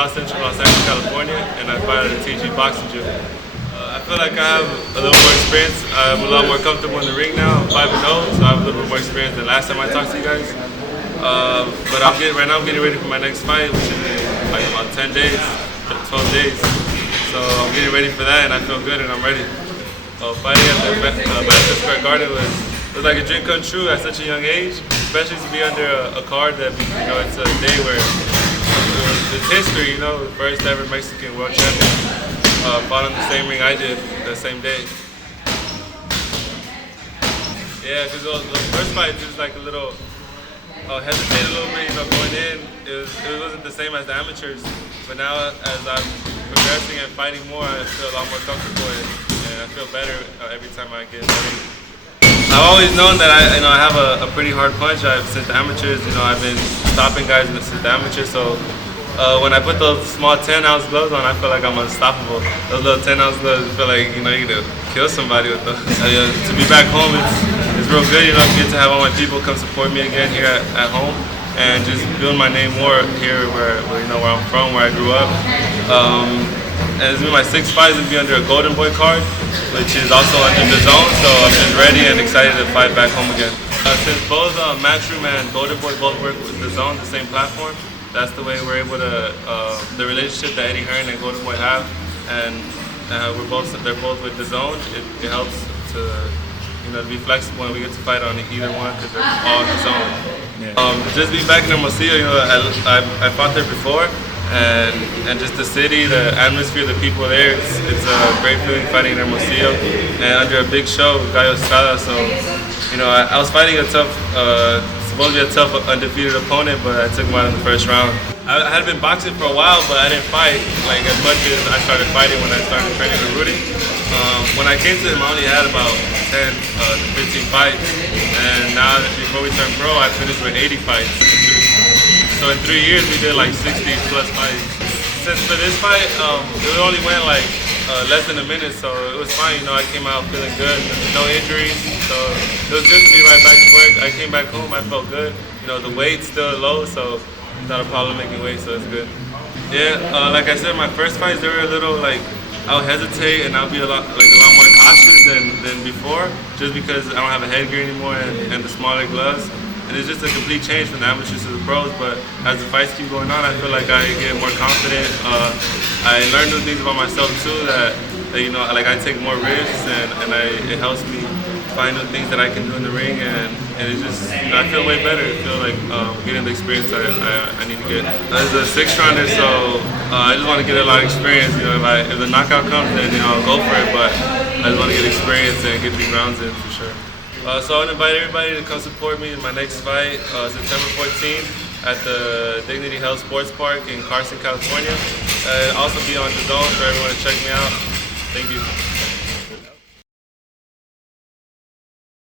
South Central Los Angeles, California, and I fight at the TG Boxing Gym. I feel like I have a little more experience. I'm a lot more comfortable in the ring now. I'm 5-0, so I have a little bit more experience than last time I talked to you guys. But right now I'm getting ready for my next fight, which is in like about 10 days, 12 days. So I'm getting ready for that, and I feel good, and I'm ready. Fighting at the Madison Square Garden was like a dream come true at such a young age, especially to be under a card that, you know, it's a day where it's history, you know, the first ever Mexican world champion fought on the same ring I did the same day. Yeah, because the first fight was like a little, hesitate a little bit, you know, going in. It wasn't the same as the amateurs, but now as I'm progressing and fighting more, I feel a lot more comfortable and I feel better every time I get in the ring. I've always known that I have a pretty hard punch. Since the amateurs, you know, I've been stopping guys since the amateurs. So when I put those small 10-ounce gloves on, I feel like I'm unstoppable. Those little 10-ounce gloves, I feel like, you know, you're gonna kill somebody with those. To be back home, it's real good. You know, get to have all my people come support me again here at home, and just build my name more here, where you know where I'm from, where I grew up. And it's been my 6th fight to be under a Golden Boy card, which is also under the zone, so I'm just ready and excited to fight back home again. Since both Matchroom and Golden Boy both work with the zone, the same platform, that's the way we're able to, the relationship that Eddie Hearn and Golden Boy have, and they're both with the zone, it helps to, you know, to be flexible, and we get to fight on either one because they're all in the zone. Yeah. Just being back in Hermosillo, you know, I fought there before. And just the city, the atmosphere, the people there, it's a great feeling fighting in Hermosillo and under a big show, Gallo Estrada. So, you know, I was fighting a tough, supposed to be a tough undefeated opponent, but I took him out in the first round. I had been boxing for a while, but I didn't fight like as much as I started fighting when I started training with Rudy. When I came to him, I only had about 10 to 15 fights, and now before we turned pro, I finished with 80 fights. So in 3 years, we did like 60 plus fights. Since for this fight, it only went like less than a minute, so it was fine. You know, I came out feeling good, no injuries, so it was good to be right back to work. I came back home, I felt good. You know, the weight's still low, so it's not a problem making weight, so it's good. Yeah, like I said, my first fights, they were a little like, I'll hesitate and I'll be a lot more cautious than before, just because I don't have a headgear anymore and the smaller gloves. And it's just a complete change from the amateurs to the pros, but as the fights keep going on, I feel like I get more confident. I learn new things about myself too, that you know, like I take more risks, and it helps me find new things that I can do in the ring, and it's just, you know, I feel way better. I feel like getting the experience I need to get. As a 6th rounder, so I just want to get a lot of experience. You know, if the knockout comes, then, you know, I'll go for it, but I just want to get experience and get these rounds in for sure. So I want to invite everybody to come support me in my next fight, September 14th at the Dignity Health Sports Park in Carson, California. Also be on the zone for everyone to check me out. Thank you.